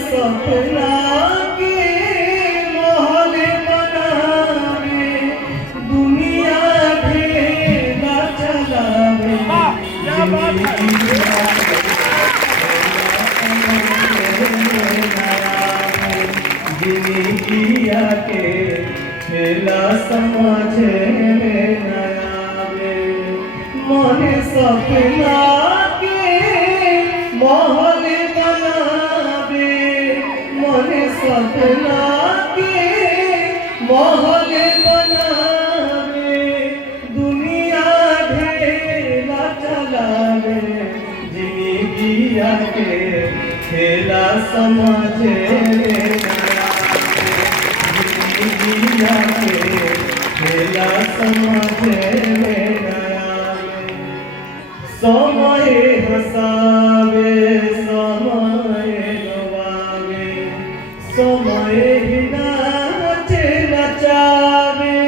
सपना के महल बनावे दुनिया ढेला चलावे जिंदगिया के खेला समझे में नयावे मन सपना के महल सपना के महल बनावे दुनिया ढेला चलावे जिंदगिया के खेला समझे जिंदगिया के खेला समझे समय हसावे समय ही नाचे नचावे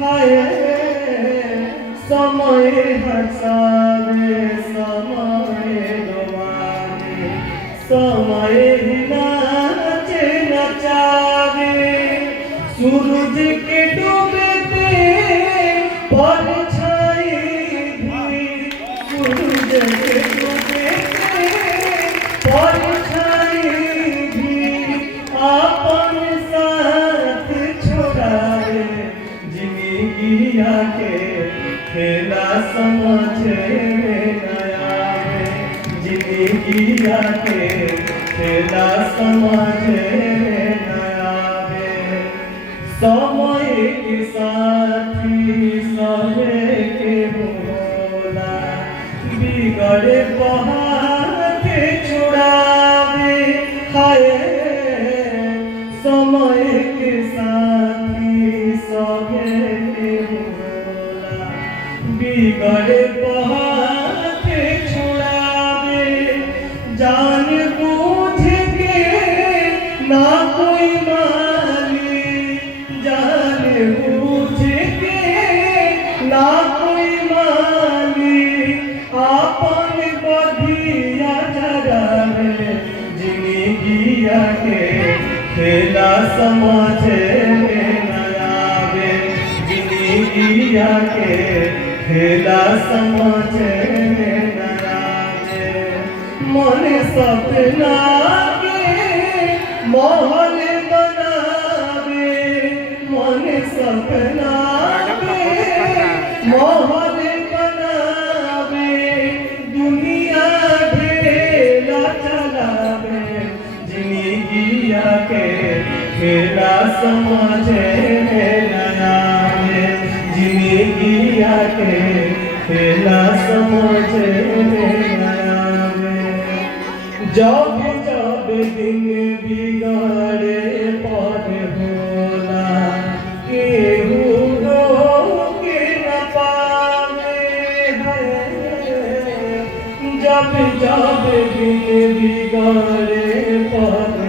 हाय समय हसावे समय गवावे समय ही नाचे नचावे सूरज के डूबते परछाई भी सूरज के डूबते परछाई अपन साथ छोड़ावे जिंदगिया के खेला समझे नयावे जिंदगिया के खेला समझे नयावे समय के साथी समय के होला बिगड़े पहाड़ छुड़ावे हाय समय के साथी सभे के होला बिगड़े पहाड़ छुड़ावे जान बूझ के ना कोई माली जान बूझ के ना कोई माली आपन बधिया जगावे जिंदगिया के खेला समझे नयावे जिंदगिया के खेला समझे नयावे मन सपना के महल बनावे मन सपना के महल बनावे दुनिया ढेला चलावे जिंदगिया के खेला समझे नयावे जिंदगिया के खेला समझे नयावे जब जब दिन बिगड़े पर होला केहू रोके न पावे जब जब दिन बिगड़े पर